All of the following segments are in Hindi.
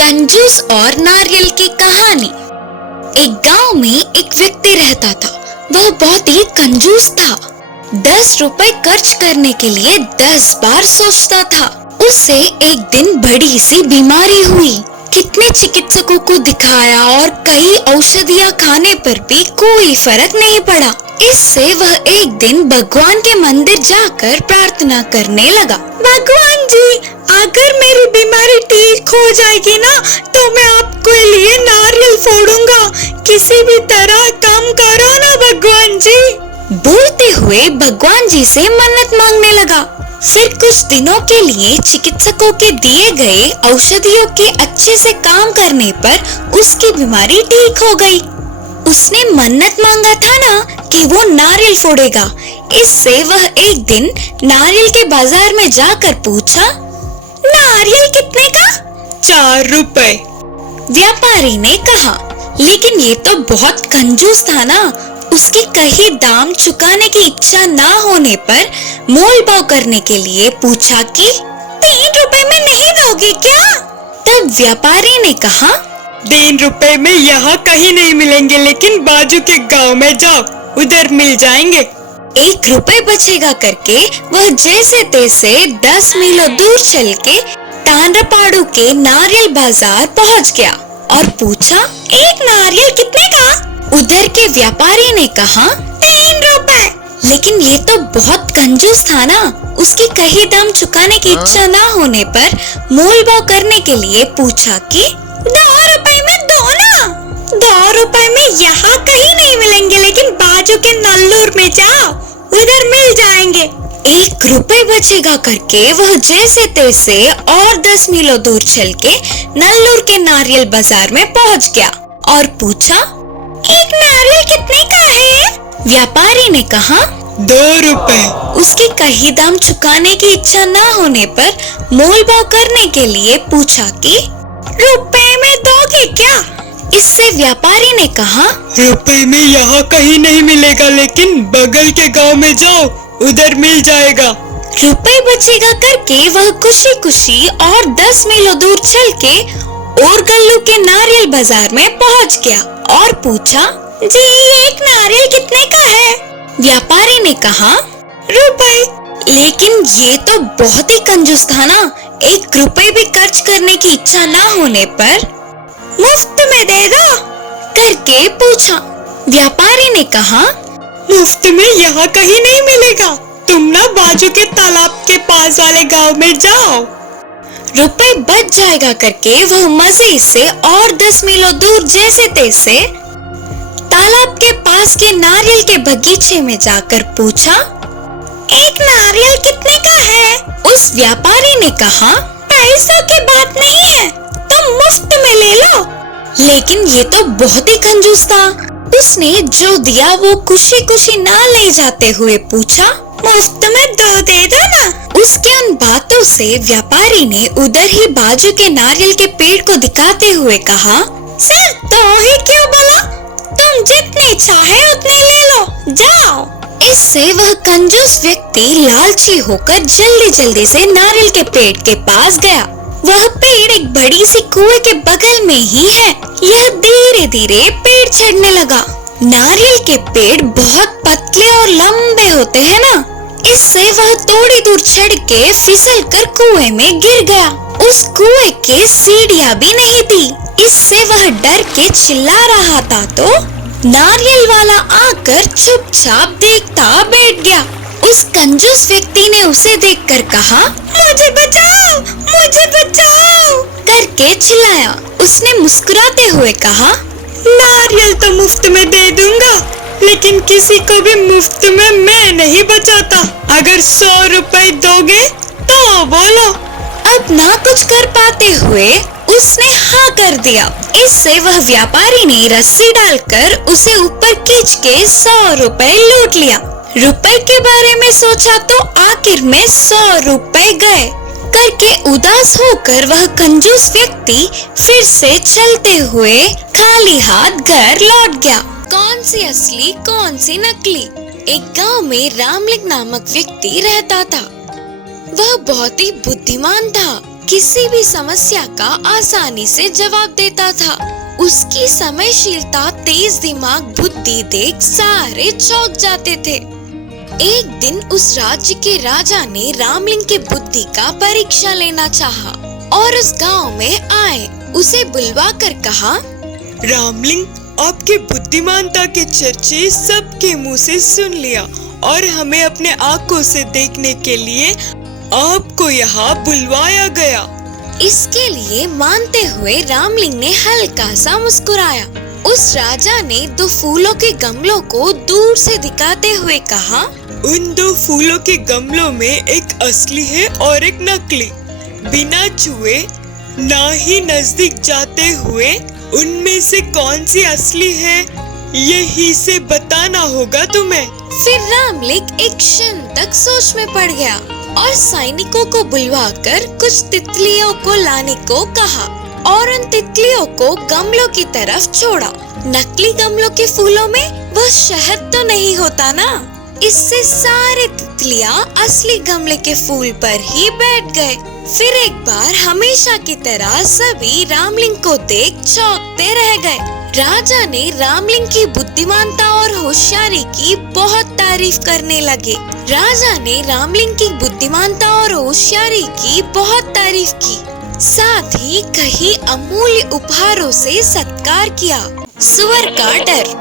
कंजूस और नारियल की कहानी। एक गांव में एक व्यक्ति रहता था। वह बहुत ही कंजूस था। 10 रुपए खर्च करने के लिए 10 बार सोचता था। उसे एक दिन बड़ी सी बीमारी हुई। कितने चिकित्सकों को दिखाया और कई औषधियाँ खाने पर भी कोई फर्क नहीं पड़ा। इससे वह एक दिन भगवान के मंदिर जाकर प्रार्थना करने लगा। भगवान जी, अगर मेरी बीमारी ठीक हो जाएगी ना, तो मैं आपके लिए नारियल फोड़ूंगा। किसी भी तरह कम करो ना भगवान जी। बोलते हुए भगवान जी से मन्नत मांगने लगा। फिर कुछ दिनों के लिए चिकित्सकों के दिए गए औषधियों के अच्छे से काम करने पर उसकी बीमारी ठीक हो गई। उसने मन्नत मांगा था ना कि वो नारियल फोड़ेगा। इससे वह एक दिन नारियल के बाजार में जाकर पूछा, नारियल कितने का? 4 रुपए। व्यापारी ने कहा। लेकिन ये तो बहुत कंजूस था ना। उसकी कहीं दाम चुकाने की इच्छा ना होने पर मोल भाव करने के लिए पूछा कि 3 रुपए में नहीं दोगे क्या? तब व्यापारी ने कहा, 3 रुपए में यहाँ कहीं नहीं मिलेंगे, लेकिन बाजू के गांव में जाओ, उधर मिल जाएंगे। 1 रुपए बचेगा करके वह जैसे तैसे 10 मीलों दूर चल के तांड्रपाड़ू के नारियल बाजार पहुँच गया और पूछा, एक नारियल कितने का? उधर के व्यापारी ने कहा, 3 रुपए। लेकिन ये तो बहुत कंजूस था ना। उसकी कहीं दाम चुकाने की इच्छा ना होने पर मोल भाव करने के लिए पूछा कि 2 रुपए में दो ना। 2 रुपए में यहाँ कहीं नहीं मिलेंगे, लेकिन बाजू के नल्लूर में जाओ, उधर मिल जाएंगे। 1 रुपए बचेगा करके वह जैसे तैसे और 10 मीलों दूर चल के नल्लूर के नारियल बाजार में पहुँच गया और पूछा, एक नारियल कितने का है? व्यापारी ने कहा, 2 रुपए। उसकी कहीं दाम चुकाने की इच्छा ना होने पर मोल भाव करने के लिए पूछा कि रुपए में दोगे क्या? इससे व्यापारी ने कहा, रुपए में यहाँ कहीं नहीं मिलेगा, लेकिन बगल के गांव में जाओ, उधर मिल जाएगा। रुपए बचेगा करके वह खुशी खुशी और 10 मीलों दूर चल के और गल्लू के नारियल बाजार में पहुँच गया और पूछा, जी एक नारियल कितने का है? व्यापारी ने कहा, रुपए। लेकिन ये तो बहुत ही कंजूस था ना। 1 रुपए भी खर्च करने की इच्छा ना होने पर मुफ्त में दे दो करके पूछा। व्यापारी ने कहा, मुफ्त में यहाँ कहीं नहीं मिलेगा, तुम ना बाजू के तालाब के पास वाले गांव में जाओ। रुपए बच जाएगा करके वह मजे से और 10 मीलों दूर जैसे तैसे तालाब के पास के नारियल के बगीचे में जाकर पूछा, एक नारियल कितने का है? उस व्यापारी ने कहा, पैसों की बात नहीं है, तुम मुफ्त में ले लो। लेकिन ये तो बहुत ही कंजूस था। उसने जो दिया वो खुशी खुशी ना ले जाते हुए पूछा, मुफ्त में 2 दे दो ना। उसके उन बातों से व्यापारी ने उधर ही बाजू के नारियल के पेड़ को दिखाते हुए कहा, सिर्फ 2 ही क्यों बोला? तुम जितने चाहे उतने ले लो, जाओ। इससे वह कंजूस व्यक्ति लालची होकर जल्दी जल्दी से नारियल के पेड़ के पास गया। वह पेड़ एक बड़ी सी कुएं के बगल में ही है। यह धीरे धीरे पेड़ चढ़ने लगा। नारियल के पेड़ बहुत पतले और लंबे होते हैं ना, इससे वह थोड़ी दूर चढ़ के फिसल कर कुएं में गिर गया। उस कुएं के सीढ़ियाँ भी नहीं थी। इससे वह डर के चिल्ला रहा था तो नारियल वाला आकर चुपचाप देखता बैठ गया। उस कंजूस व्यक्ति ने उसे देखकर कहा, मुझे बचाओ, मुझे बचाओ करके चिल्लाया। उसने मुस्कुराते हुए कहा, नारियल तो मुफ्त में दे दूंगा, लेकिन किसी को भी मुफ्त में मैं नहीं बचाता। अगर 100 रुपए दोगे तो बोलो। अब ना कुछ कर पाते हुए उसने हाँ कर दिया। इससे वह व्यापारी ने रस्सी डालकर उसे ऊपर खींच के 100 रुपए लूट लिया। रुपए के बारे में सोचा तो आखिर में 100 रुपए गए करके उदास होकर वह कंजूस व्यक्ति फिर से चलते हुए खाली हाथ घर लौट गया। कौन सी असली कौन सी नकली? एक गांव में रामलिंग नामक व्यक्ति रहता था। वह बहुत ही बुद्धिमान था। किसी भी समस्या का आसानी से जवाब देता था। उसकी समयशीलता, तेज दिमाग, बुद्धि देख सारे चौंक जाते थे। एक दिन उस राज्य के राजा ने रामलिंग के बुद्धि का परीक्षा लेना चाहा और उस गांव में आए उसे बुलवा कर कहा, रामलिंग, आपके बुद्धिमानता के चर्चे सबके मुंह से सुन लिया और हमें अपने आंखों से देखने के लिए आपको यहाँ बुलवाया गया। इसके लिए मानते हुए रामलिंग ने हल्का सा मुस्कुराया। उस राजा ने 2 फूलों के गमलों को दूर से दिखाते हुए कहा, उन 2 फूलों के गमलों में एक असली है और एक नकली। बिना छुए, ना ही नजदीक जाते हुए उनमें से कौन सी असली है, यही से बताना होगा तुम्हें। फिर रामलिंग एक क्षण तक सोच में पड़ गया और सैनिकों को बुलवाकर कुछ तितलियों को लाने को कहा और उन तितलियों को गमलों की तरफ छोड़ा। नकली गमलों के फूलों में वह शहद तो नहीं होता ना। इससे सारे तितलियां असली गमले के फूल पर ही बैठ गए। फिर एक बार हमेशा की तरह सभी रामलिंग को देख चौंकते रह गए। राजा ने रामलिंग की बुद्धिमानता और होशियारी की बहुत तारीफ करने लगे। राजा ने रामलिंग की बुद्धिमानता और होशियारी की बहुत तारीफ की, साथ ही कई अमूल्य उपहारों से सत्कार किया। सुअर का डर।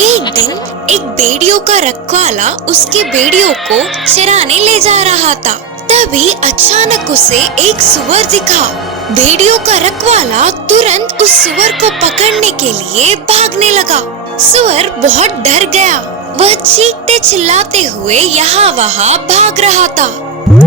एक दिन एक भेड़ियों का रखवाला उसके भेड़ियों को चराने ले जा रहा था। तभी अचानक उसे एक सुअर दिखा। भेड़ियों का रखवाला तुरंत उस सुअर को पकड़ने के लिए भागने लगा। सुअर बहुत डर गया। वह चीखते चिल्लाते हुए यहाँ वहाँ भाग रहा था।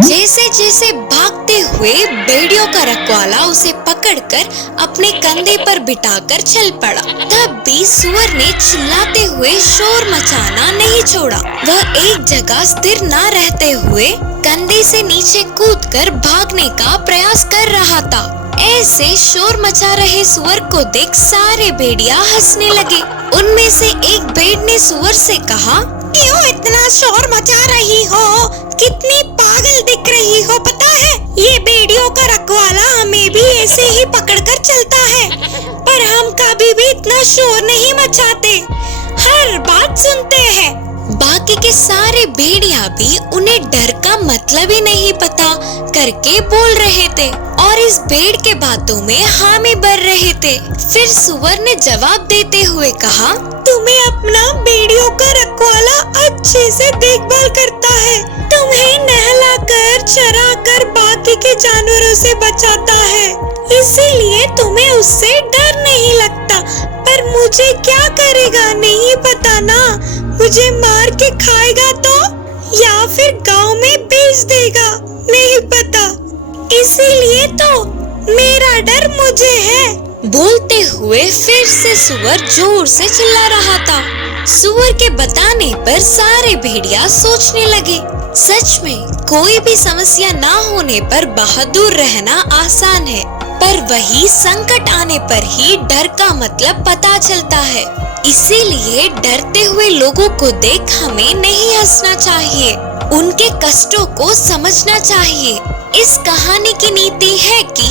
जैसे जैसे भागते हुए भेड़ियों का रखवाला उसे पकड़कर अपने कंधे पर बिठाकर चल पड़ा। तब भी सुअर ने चिल्लाते हुए शोर मचाना नहीं छोड़ा। वह एक जगह स्थिर न रहते हुए कंधे से नीचे कूदकर भागने का प्रयास कर रहा था। ऐसे शोर मचा रहे सुअर को देख सारे भेड़िया हंसने लगे। उनमें से एक भेड़ ने सुअर से कहा, क्यों इतना शोर मचा रही हो? कितनी पागल दिख रही हो पता है? ये भेड़ियों का रखवाला हमें भी ऐसे ही पकड़कर चलता है, पर हम कभी भी इतना शोर नहीं मचाते, हर बात सुनते हैं। बाकी के सारे भेड़िया भी उन्हें डर का मतलब ही नहीं पता करके बोल रहे थे और इस भेड़ के बातों में हामी भर रहे थे। फिर सुअर ने जवाब देते हुए कहा, तुम्हें अपना भेड़ियों का रखवाला अच्छे से देखभाल करता है, तुम्हें नहलाकर चराकर बाकी के जानवरों से बचाता है, इसीलिए तुम्हें उससे डर नहीं लगता। पर मुझे क्या करेगा नहीं पता ना, मुझे मार के खाएगा तो या फिर गांव में बेच देगा नहीं पता, इसीलिए तो मेरा डर मुझे है। बोलते हुए फिर से सुअर जोर से चिल्ला रहा था। सुअर के बताने पर सारे भेड़िया सोचने लगे, सच में कोई भी समस्या ना होने पर बहादुर रहना आसान है, पर वही संकट आने पर ही डर का मतलब पता चलता है। इसीलिए डरते हुए लोगों को देख हमें नहीं हंसना चाहिए, उनके कष्टों को समझना चाहिए। इस कहानी की नीति है कि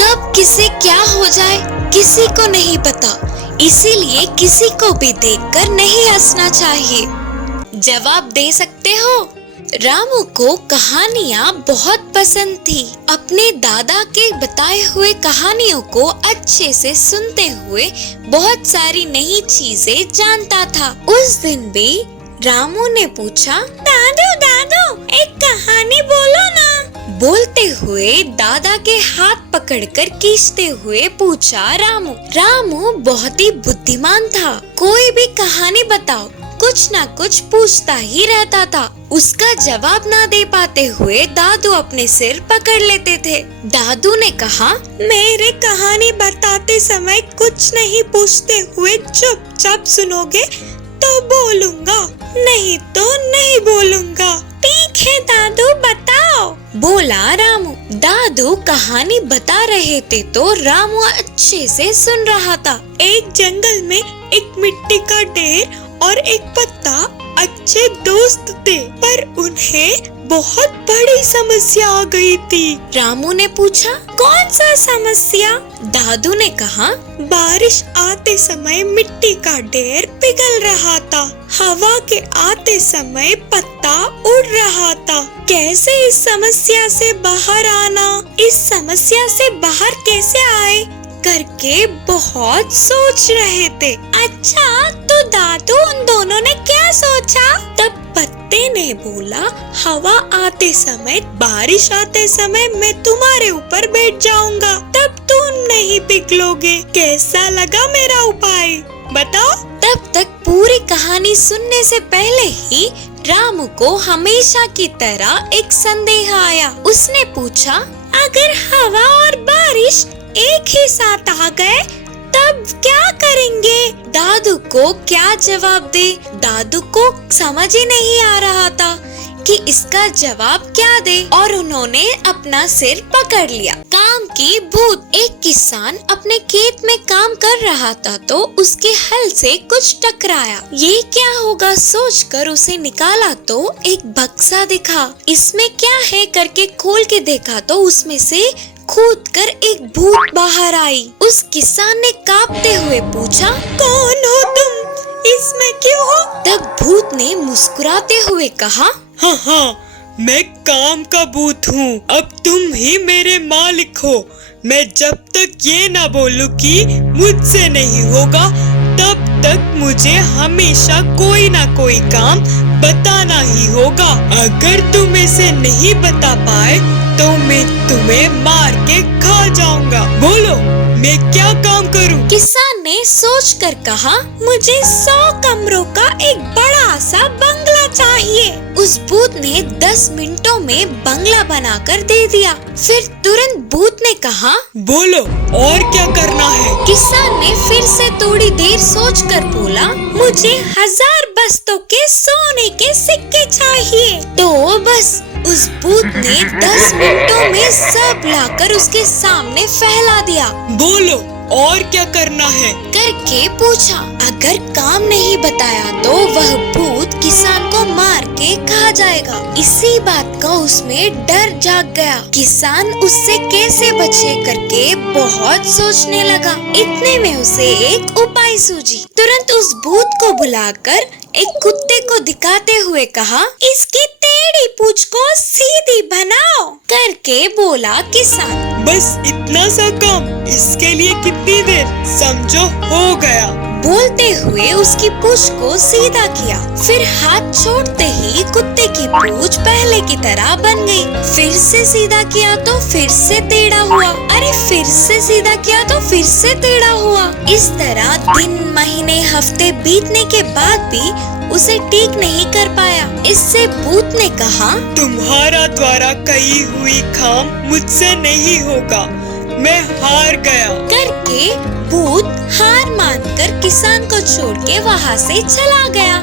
कब किसे क्या हो जाए किसी को नहीं पता, इसीलिए किसी को भी देखकर नहीं हंसना चाहिए। जवाब दे सकते हो? रामू को कहानियाँ बहुत पसंद थी। अपने दादा के बताए हुए कहानियों को अच्छे से सुनते हुए बहुत सारी नई चीजें जानता था। उस दिन भी रामू ने पूछा, दादू दादू एक कहानी बोलो ना। बोलते हुए दादा के हाथ पकड़कर खींचते हुए पूछा रामू। रामू बहुत ही बुद्धिमान था, कोई भी कहानी बताओ कुछ ना कुछ पूछता ही रहता था। उसका जवाब ना दे पाते हुए दादू अपने सिर पकड़ लेते थे। दादू ने कहा, मेरे कहानी बताते समय कुछ नहीं पूछते हुए चुपचाप सुनोगे तो बोलूंगा, नहीं तो नहीं बोलूंगा। ठीक है दादू बताओ, बोला रामू। दादू कहानी बता रहे थे तो रामू अच्छे से सुन रहा था। एक जंगल में एक मिट्टी का ढेर और एक पत्ता अच्छे दोस्त थे, पर उन्हें बहुत बड़ी समस्या आ गई थी। रामू ने पूछा, कौन सा समस्या? दादू ने कहा, बारिश आते समय मिट्टी का ढेर पिघल रहा था, हवा के आते समय पत्ता उड़ रहा था। कैसे इस समस्या से बाहर आना, इस समस्या से बाहर कैसे आए करके बहुत सोच रहे थे। अच्छा, तो दादू उन दोनों ने क्या सोचा? तब पत्ते ने बोला, हवा आते समय, बारिश आते समय मैं तुम्हारे ऊपर बैठ जाऊंगा, तब तुम नहीं पिघलोगे। कैसा लगा मेरा उपाय, बताओ? तब तक पूरी कहानी सुनने से पहले ही रामू को हमेशा की तरह एक संदेह आया। उसने पूछा, अगर हवा और बारिश एक ही साथ आ गए तब क्या करेंगे? दादू को क्या जवाब दे? दादू को समझ ही नहीं आ रहा था कि इसका जवाब क्या दे, और उन्होंने अपना सिर पकड़ लिया। काम की भूत। एक किसान अपने खेत में काम कर रहा था तो उसके हल से कुछ टकराया। ये क्या होगा सोचकर उसे निकाला तो एक बक्सा दिखा। इसमें क्या है करके खोल के देखा तो उसमें से कूदकर एक भूत बाहर आई। उस किसान ने कांपते हुए पूछा, कौन हो तुम? इसमें क्यों हो? तब भूत ने मुस्कुराते हुए कहा, हाँ, मैं काम का भूत हूँ। अब तुम ही मेरे मालिक हो। मैं जब तक ये ना बोलूं कि मुझसे नहीं होगा, तब तक मुझे हमेशा कोई ना कोई काम बताना ही होगा। अगर तुम इसे नहीं बता पाए तो मैं तुम्हें मार के खा जाऊंगा। बोलो, मैं क्या काम करूं? किसान ने सोचकर कहा, मुझे 100 कमरों का एक बड़ा सा बंगला चाहिए। उस भूत ने 10 मिनटों में बंगला बनाकर दे दिया। फिर तुरंत भूत ने कहा, बोलो और क्या करना है? किसान ने फिर से थोड़ी देर सोचकर बोला, मुझे 1000 बस्तों के सोने के सिक्के चाहिए। तो बस उस भूत ने 10 मिनटों में सब लाकर उसके सामने फैला दिया। बोलो और क्या करना है? करके पूछा। अगर काम नहीं बताया तो वह भूत किसान को मार के खा जाएगा। इसी बात का उसमें डर जाग गया। किसान उससे कैसे बचे करके बहुत सोचने लगा। इतने में उसे एक उपाय सूझी। तुरंत उस भूत को बुलाकर एक कुत्ते को दिखाते हुए कहा, इसकी टेढ़ी पूंछ को सीधी बनाओ करके बोला किसान। बस इतना सा काम, इसके लिए कितनी देर? समझो हो गया। बोलते हुए उसकी पूंछ को सीधा किया। फिर हाथ छोड़ते ही कुत्ते की पूंछ पहले की तरह बन गई। फिर से सीधा किया तो फिर से टेढ़ा हुआ। अरे फिर से सीधा किया तो फिर से टेढ़ा हुआ। इस तरह दिन, महीने, हफ्ते बीतने के बाद भी उसे ठीक नहीं कर पाया। इससे भूत ने कहा, तुम्हारा द्वारा कही हुई काम मुझसे नहीं होगा, मैं हार गया। करके भूत हार मानकर किसान को छोड़ के वहाँ से चला गया।